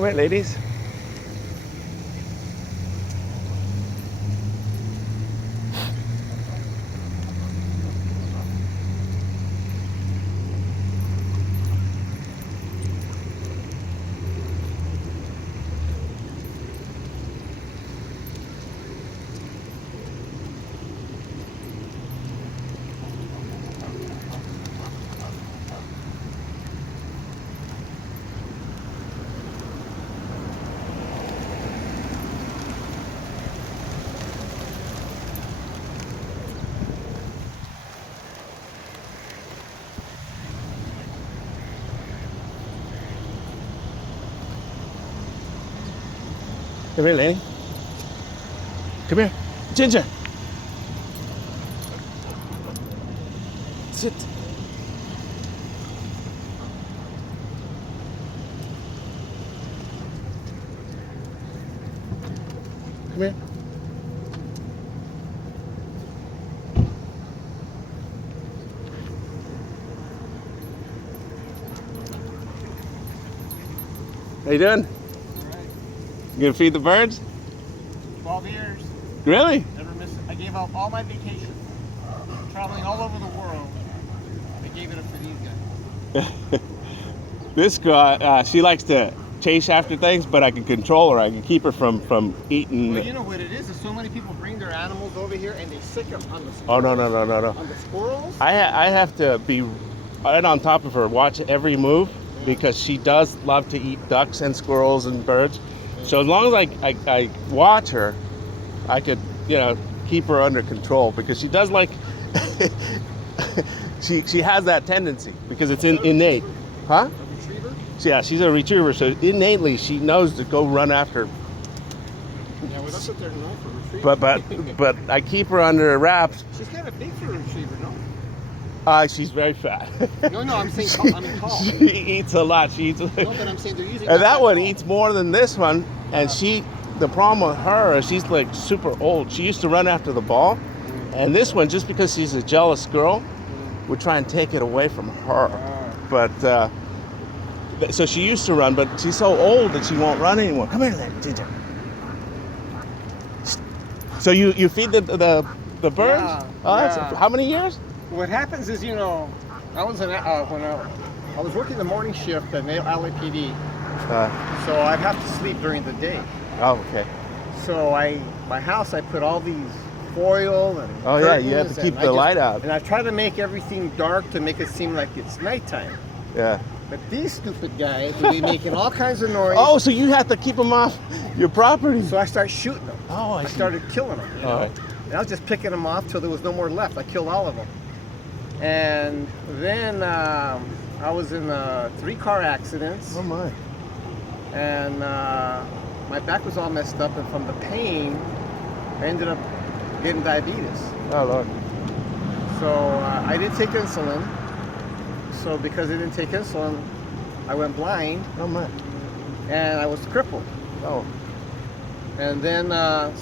Come here, ladies. Come here, lady. Come here. Ginger. Sit. Come here. How you doing? You gonna feed the birds? 12 years. Really? Never missed it. I gave up all my vacations, traveling all over the world. I gave it up for these guys. This girl, she likes to chase after things, but I can control her. I can keep her from eating. Well, you know what it is so many people bring their animals over here and they sick them on the squirrels. Oh, no. On the squirrels? I have to be right on top of her, watch every move, because she does love to eat ducks and squirrels and birds. So as long as I watch her, I could, keep her under control, because she does like, she has that tendency, because it's innate. Huh? A retriever? Yeah, she's a retriever, so innately she knows to go run after. Yeah, well, that's what they're known for, retrievers. But I keep her under wraps. She's kind of big for a retriever, no? She's very fat. No, I'm saying tall. She eats a lot. She eats. No, but I'm saying they're using. And that one eats more than this one. And the problem with her is she's like super old. She used to run after the ball, and this one, just because she's a jealous girl, would try and take it away from her. But so she used to run, but she's so old that she won't run anymore. Come here, Ginger. So you feed the birds? Yeah, That's, how many years? What happens is, I was when I was working the morning shift at LAPD, so I'd have to sleep during the day. Oh, okay. So my house, I put all these foil and oh yeah, you have to keep the light out. And I try to make everything dark to make it seem like it's nighttime. Yeah. But these stupid guys would be making all kinds of noise. Oh, so you have to keep them off your property. So I started shooting them. Oh, I see. Started killing them. You know? Right. And I was just picking them off till there was no more left. I killed all of them. And then I was in 3 car accidents. Oh my. And my back was all messed up, and from the pain, I ended up getting diabetes. Oh Lord. So I didn't take insulin. So because I didn't take insulin, I went blind. Oh my. And I was crippled. Oh. And then the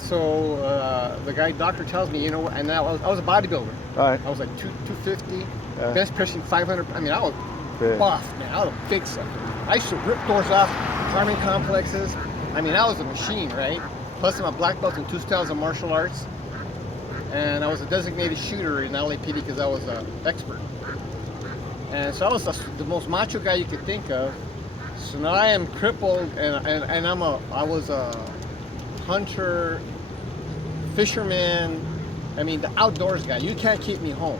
doctor tells me, and I was a bodybuilder. All right. I was like 250, bench pressing 500. I mean, I was buff, man. I was a big sucker. I used to rip doors off farming complexes. I mean, I was a machine, right? Plus, I'm a black belt in 2 styles of martial arts. And I was a designated shooter in LAPD because I was an expert. And so I was the most macho guy you could think of. So now I am crippled, and I was a hunter, fisherman. I mean, the outdoors guy. You can't keep me home.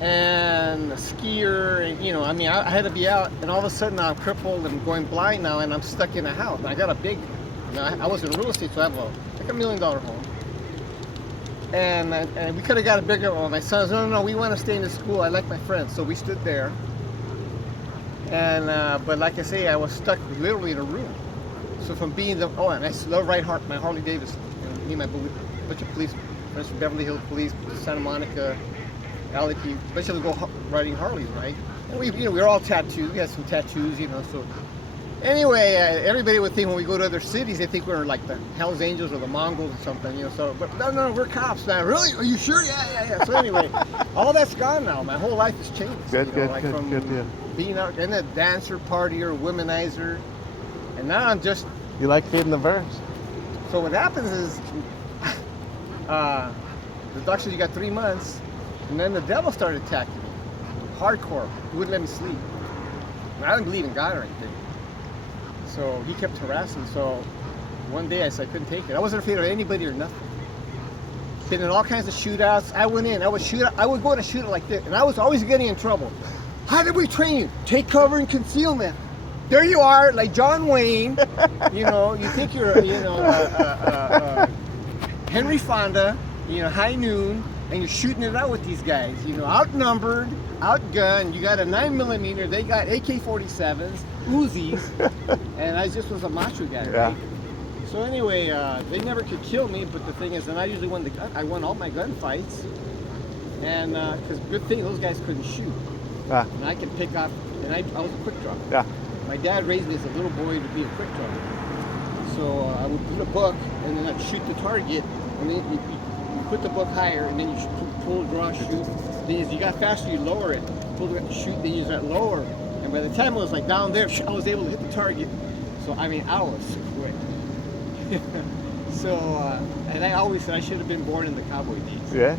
And a skier, and I had to be out, and all of a sudden I'm crippled and going blind now, and I'm stuck in a house. And I got a big, I was in real estate, so I have like $1 million home. And we could have got a bigger one. My son said, no, we want to stay in the school. I like my friends. So we stood there. And, but like I say, I was stuck literally in a room. So from being and I love ride my Harley Davidson. Me and my bunch of police, friends from Beverly Hills Police, Santa Monica, LAP, especially go riding Harleys, right? And we were all tattooed. We had some tattoos, so. Anyway, everybody would think when we go to other cities, they think we're like the Hells Angels or the Mongols or something, so. But no, we're cops now. Really? Are you sure? Yeah. So anyway, all that's gone now. My whole life has changed. Good, from good deal. being out and a dancer, partier, womanizer, And now I'm just... You like feeding the birds? So what happens is, the doctor said you got 3 months, and then the devil started attacking me. Hardcore. He wouldn't let me sleep. And I didn't believe in God or anything. So he kept harassing. So one day I said I couldn't take it. I wasn't afraid of anybody or nothing. Been in all kinds of shootouts. I went in. I would go in a shootout like this, and I was always getting in trouble. How did we train you? Take cover and concealment. There you are, like John Wayne. You know, you think you're, Henry Fonda. High noon, and you're shooting it out with these guys. Outnumbered, outgunned. You got a 9mm. They got AK-47s, Uzis, and I just was a macho guy, right? Yeah. So anyway, they never could kill me. But the thing is, and I usually won the gun. I won all my gunfights, and because good thing those guys couldn't shoot, and I could pick off. And I was a quick draw. Yeah. My dad raised me as a little boy to be a quick draw. So I would read a book, and then I'd shoot the target, and then you put the book higher, and then you pull, draw, shoot. Then as you got faster, you lower it. Pull, shoot, then you start lower. And by the time I was like down there, I was able to hit the target. So I mean, I was quick. So, and I always said I should have been born in the cowboy days. Yeah.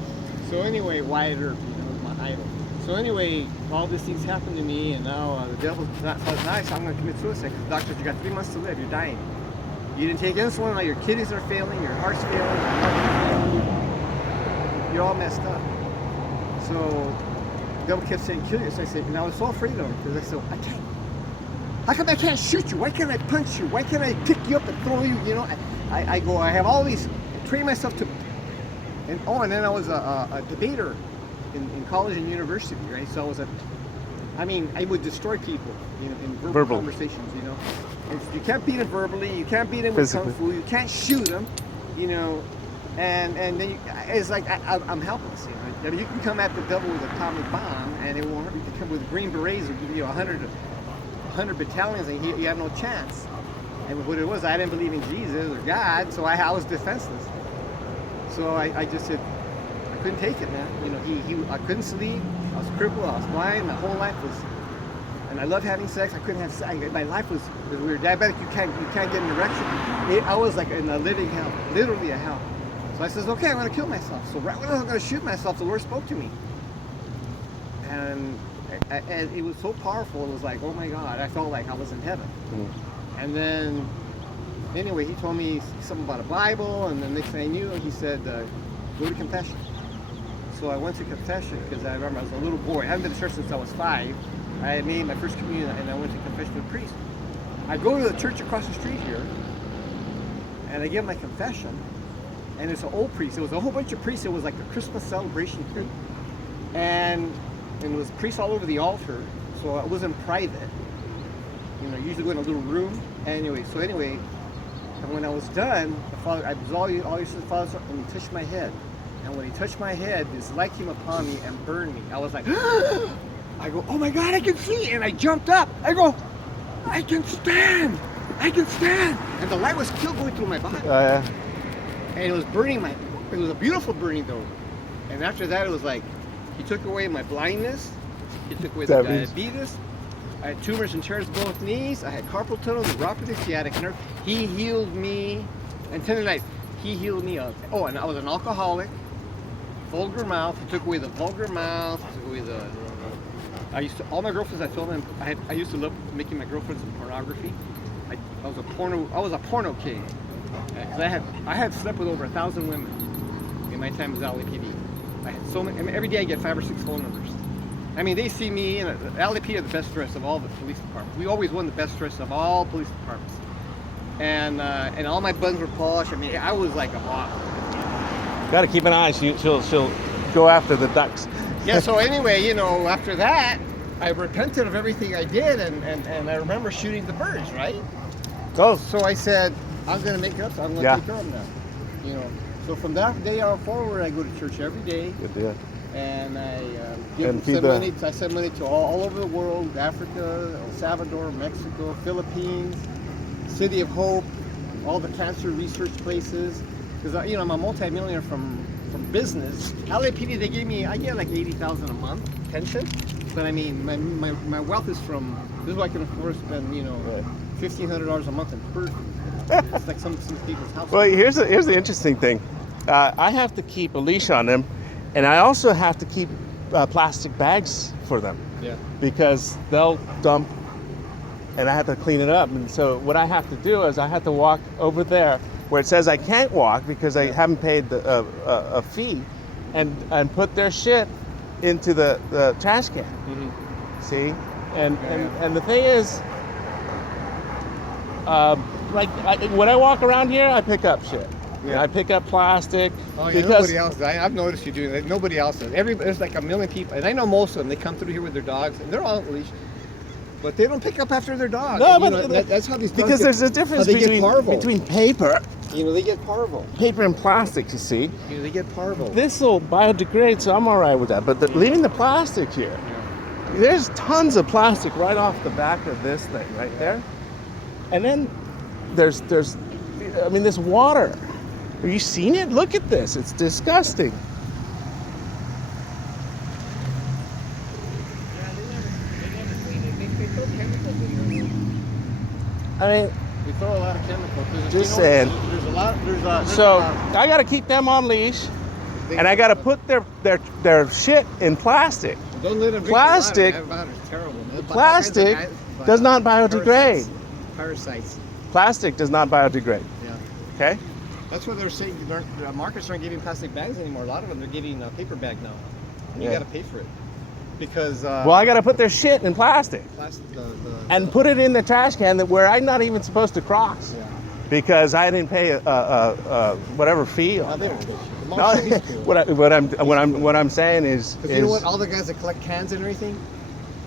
So anyway, Wyat Earp, was my idol. So anyway, all these things happened to me, and now the devil's not so nice. I'm going to commit suicide. Because the doctor said, you got 3 months to live. You're dying. You didn't take insulin. Now your kidneys are failing. Your heart's failing. You're all messed up. So the devil kept saying, kill yourself. I said, and I was so afraid of him because I said, I can't. How come I can't shoot you? Why can't I punch you? Why can't I pick you up and throw you? I go, I have all these, train myself to, and then I was a debater in college and university, right? So I would destroy people, in verbal conversations, And you can't beat them verbally, you can't beat them with kung fu, you can't shoot them, and then it's like I'm helpless, You can come at the devil with an atomic bomb, and it won't hurt. You can come with green berets, or 100 battalions, and you have no chance. And what it was, I didn't believe in Jesus or God, so I was defenseless. So I just said, I couldn't take it, man. I couldn't sleep. I was crippled. I was blind. My whole life was, and I loved having sex. I couldn't have sex. My life was weird. Diabetic. You can't get an erection. I was like in a living hell, literally a hell. So I says, okay, I'm going to kill myself. So right when I was going to shoot myself, the Lord spoke to me, and it was so powerful. It was like, oh my God, I felt like I was in heaven. And then, anyway, he told me something about a Bible, and then next thing I knew, he said, go to confession. So I went to confession because I remember I was a little boy. I hadn't been to church since I was 5. I had made my first communion, and I went to confession with a priest. I go to the church across the street here, and I give my confession, and it's an old priest. It was a whole bunch of priests. It was like a Christmas celebration here. And it was priests all over the altar, so it wasn't private. Usually go in a little room. Anyway, and when I was done, the father, I was all you said, the father, and he touched my head. And when he touched my head, this light came upon me and burned me. I was like, I go, oh my God, I can see. And I jumped up. I go, I can stand. And the light was still going through my body. Oh, yeah. And it was burning it was a beautiful burning though. And after that, it was like, he took away my blindness. He took away the diabetes. I had tumors and tears in both knees. I had carpal tunnel, neuropathy, sciatic nerve. He healed me. And tendonitis. He healed me of. Oh, and I was an alcoholic. Vulgar mouth. He took away the vulgar mouth. He took away all my girlfriends, I told them, I used to love making my girlfriends in pornography. I was a porno king. Because I had slept with over 1,000 women in my time as LAPD. I had so many. Every day I get 5 or 6 phone numbers. They see me, and LAPD are the best dressed of all the police departments. We always won the best dressed of all police departments. And all my buttons were polished. I was like a boss. Got to keep an eye. She'll go after the ducks. Yeah. So anyway, after that, I repented of everything I did, and I remember shooting the birds, right? Oh. So I said, I'm going to make it up. So I'm going to take care of them now. So from that day on forward, I go to church every day. Good deal. And I send money to all over the world: Africa, El Salvador, Mexico, Philippines, City of Hope, all the cancer research places. Because I'm a multi-millionaire from business. LAPD, I get like $80,000 a month pension. But I mean, my wealth is from, this is why I can afford to spend, you know, $1,500 a month in food. It's like some people's house. Well, here's the interesting thing. I have to keep a leash on them, and I also have to keep plastic bags for them. Yeah. Because they'll dump, and I have to clean it up. And so what I have to do is I have to walk over there where it says I can't walk because I haven't paid a fee, and put their shit into the trash can. Mm-hmm. See, and the thing is, when I walk around here, I pick up shit. Yeah. I pick up plastic. Oh, yeah, nobody else does. I've noticed you doing that. Nobody else does. There's like a million people, and I know most of them. They come through here with their dogs, and they're all on leash, but they don't pick up after their dog. No, and, but that's how these dogs because there's a difference between paper. You know, they get parvo. Paper and plastic, you see. You know, they get parvo. This will biodegrade, so I'm all right with that. But leaving the plastic here, there's tons of plastic right off the back of this thing right there, and then there's this water. Have you seen it? Look at this. It's disgusting. I mean, we throw a lot of chemicals. Just saying. There's a lot. I got to keep them on leash, and I got to put their shit in plastic. Don't let them plastic. It's terrible. Plastic does not biodegrade. Parasites. Plastic does not biodegrade. Yeah. Okay. That's what they're saying. Markets aren't giving plastic bags anymore. A lot of them, they're giving a paper bag now. And you got to pay for it. Because... well, I got to put their shit in plastic. And put it in the trash can where I'm not even supposed to cross. Yeah. Because I didn't pay whatever fee. No, they don't get you. What I'm saying is... You know what? All the guys that collect cans and everything,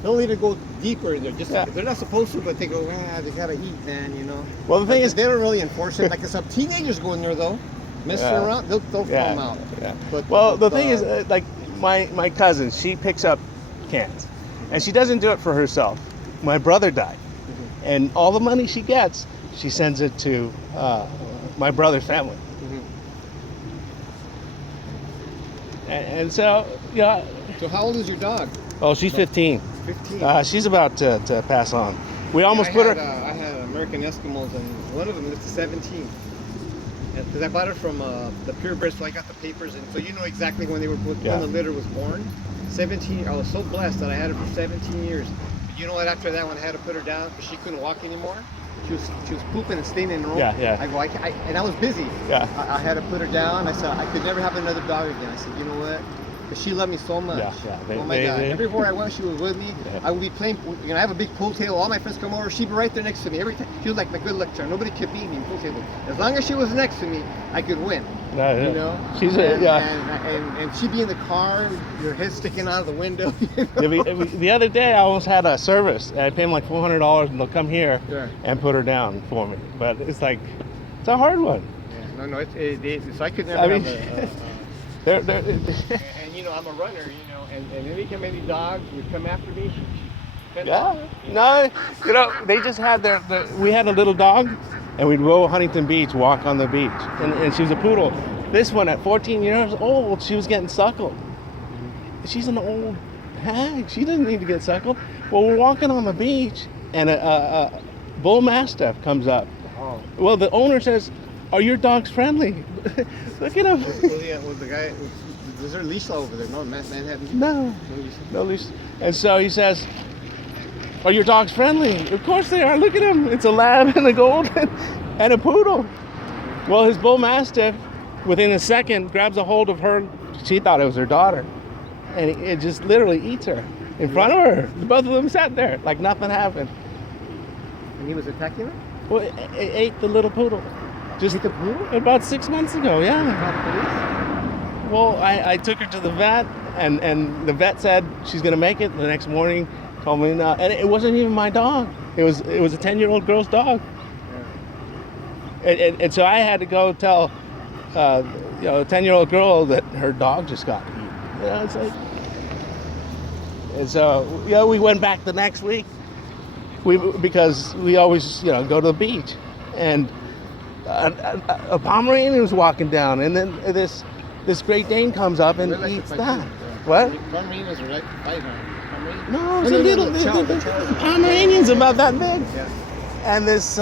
they'll need to go deeper in there. They're not supposed to, but they go, they gotta eat, man, you know. Well, the thing is, they don't really enforce it. Like some teenagers go in there though, messing around, they'll throw them out. Yeah. But the thing is, like my cousin, she picks up cans, and she doesn't do it for herself. My brother died, and all the money she gets, she sends it to my brother's family. And so, yeah. So how old is your dog? Oh, she's 15. 15. She's about to pass on. We almost put her. I had American Eskimos, and one of them lived to 17. Because I bought it from the purebred, so I got the papers, and so you know exactly when when the litter was born. 17. I was so blessed that I had her for 17 years. But you know what? After that one, I had to put her down because she couldn't walk anymore. She was pooping and staying in the room. Yeah. I go, and I was busy. Yeah. I had to put her down. I said I could never have another dog again. I said, you know what? Because she loved me so much. Yeah. Oh my God. Everywhere I went, she was with me. Yeah. I would be playing. You know, I have a big pool table. All my friends come over. She'd be right there next to me every time. She was like my good luck charm. Nobody could beat me in pool table. As long as she was next to me, I could win. No, you know. She's and she'd be in the car, your head sticking out of the window. You know? The other day, I almost had a service. I paid them like $400, and they'll come here and put her down for me. But it's like, it's a hard one. Yeah. No. So I could never have and you know, I'm a runner, you know, and any dogs would come after me. Yeah. No, you know, they just had we had a little dog, and we'd go Huntington Beach, walk on the beach, and she was a poodle. This one at 14 years old, she was getting suckled. She's an old hag. She doesn't need to get suckled. Well, we're walking on the beach, and a bull mastiff comes up. Oh. Well, the owner says, "Are your dogs friendly?" Look at him. Was the guy? Was there a leash law over there? No, Manhattan. No leash. And so he says, "Are your dogs friendly?" Of course they are. Look at him. It's a lab and a golden and a poodle. Well, his bull mastiff, within a second, grabs a hold of her. She thought it was her daughter, and it just literally eats her in front of her. Both of them sat there like nothing happened. And he was attacking her? Well, it ate the little poodle. Just about 6 months ago, yeah. Well, I took her to the vet, and the vet said she's gonna make it. The next morning, told me no, and it wasn't even my dog. It was a 10-year-old girl's dog. Yeah. And so I had to go tell, a 10-year-old girl that her dog just got eaten. You know, it's like, and so we went back the next week. Because we always go to the beach, and a Pomeranian was walking down, and then this Great Dane comes up and eats that. What? Pomeranians are like fighting. Pomeranian? No, it's a little. The Pomeranian's about that big. Yeah. And this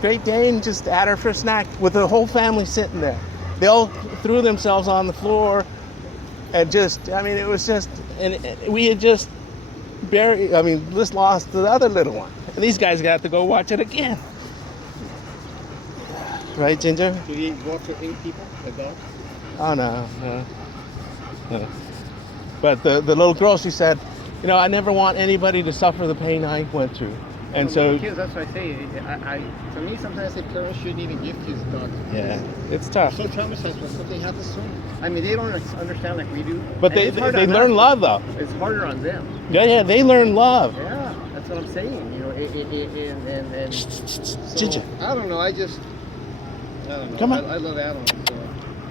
Great Dane just had her for a snack with the whole family sitting there. They all threw themselves on the floor and just, I mean, it was just, and we had just just lost the other little one. And these guys got to go watch it again. Right, Ginger? Do you go up to any people, like dogs? Oh, no. But the little girl, she said, you know, I never want anybody to suffer the pain I went through. And so, kids, that's what I say. To me, sometimes I say parents shouldn't even give kids dogs. yeah, it's tough. So traumatized when something happens to them. I mean, they don't understand like we do. But they learn love, though. It's harder on them. Yeah, they learn love. Yeah, that's what I'm saying. You know, and Ginger. I don't know. I don't know. Come on. I love animals. So,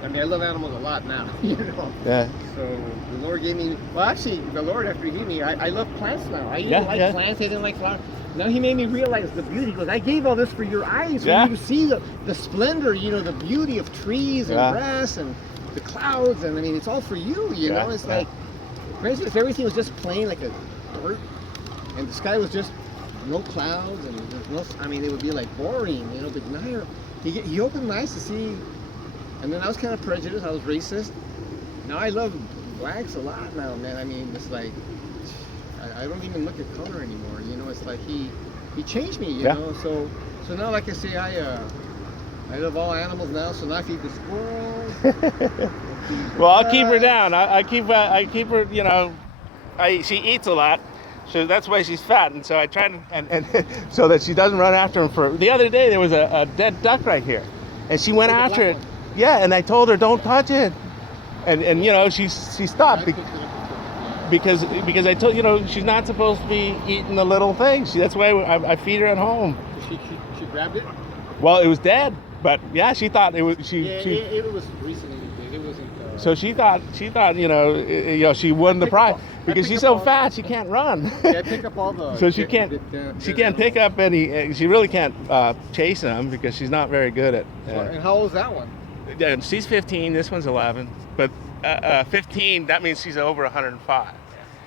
I mean, I love animals a lot now. You know. Yeah. So the Lord gave me. Well, actually, the Lord after He gave me, I love plants now. I used to like plants. I didn't like flowers. Now He made me realize the beauty. He goes, I gave all this for your eyes, for you to see the splendor, you know, the beauty of trees and grass and the clouds, and I mean, it's all for you, you know. It's like, for instance, if everything was just plain like a dirt, and the sky was just no clouds, and there's no, I mean, it would be like boring, you know. But now He opened my eyes to see, and then I was kind of prejudiced. I was racist. Now I love blacks a lot now, man. I mean, it's like, I don't even look at color anymore. You know, it's like he changed me. You know, so now, like I say, I love all animals now. So now I feed the squirrels. Well, I'll keep her down. I keep her. You know, she eats a lot, so that's why she's fat. And so I try to and so that she doesn't run after him. For the other day, there was a dead duck right here, and she went after it. Yeah, and I told her don't touch it, and you know she stopped. Because I told, you know, she's not supposed to be eating the little things. That's why I feed her at home. She grabbed it? Well, it was dead, but yeah, she thought it was. It was recently. It wasn't. So she thought, you know, she won the prize because she's so fat she can't run. Yeah, I pick up all the. So she can't pick up any. She really can't chase them because she's not very good at. And how old is that one? She's 15. This one's 11, but. 15, that means she's over 105.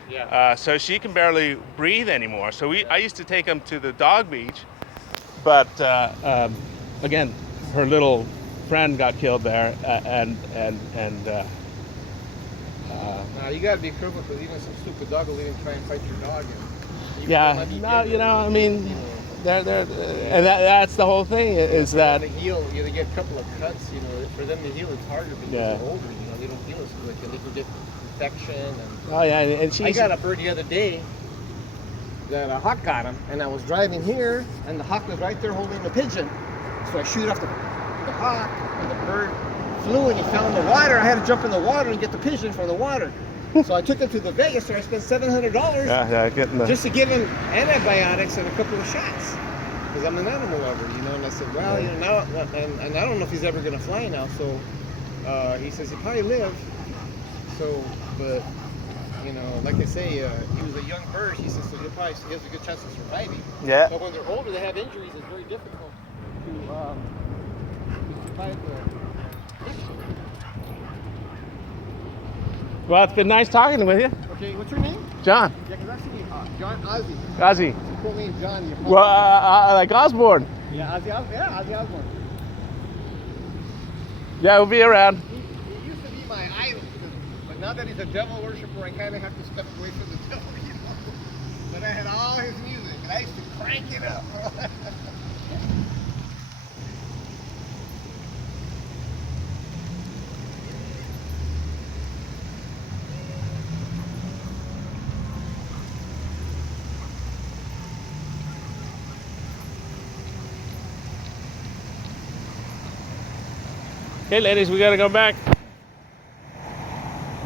Yeah. So she can barely breathe anymore. So I used to take them to the dog beach, but again, her little friend got killed there, and now you gotta be careful because even some stupid dog will even try and fight your dog. You know, I mean, they're and that's the whole thing is that. They heal, they get a couple of cuts. You know, for them to heal, it's harder because they're older. They don't heal as quick, and they can get infection. And I got a bird the other day that a hawk got him, and I was driving here, and the hawk was right there holding the pigeon. So I shoot off the hawk, and the bird flew, and he fell in the water. I had to jump in the water and get the pigeon from the water. So I took him to the Vegas, so I spent $700 just to give him antibiotics and a couple of shots. Because I'm an animal lover, you know. And I said, well, you know, now, and I don't know if he's ever going to fly now, so. He says he'll probably live. So, but you know, like I say, he was a young bird. He says so he has a good chance of surviving. Yeah. But when they're older, they have injuries. It's very difficult to survive the. Well, it's been nice talking with you. Okay, what's your name? John. Yeah, because I've seen John Ozzy. Ozzy. Cool name, John. Well, like Osborne. Yeah, Ozzy Osborne. Yeah, we'll be around. He used to be my idol, but now that he's a devil worshiper, I kind of have to step away from the devil, you know. But I had all his music, and I used to crank it up. Okay, ladies, we gotta go back.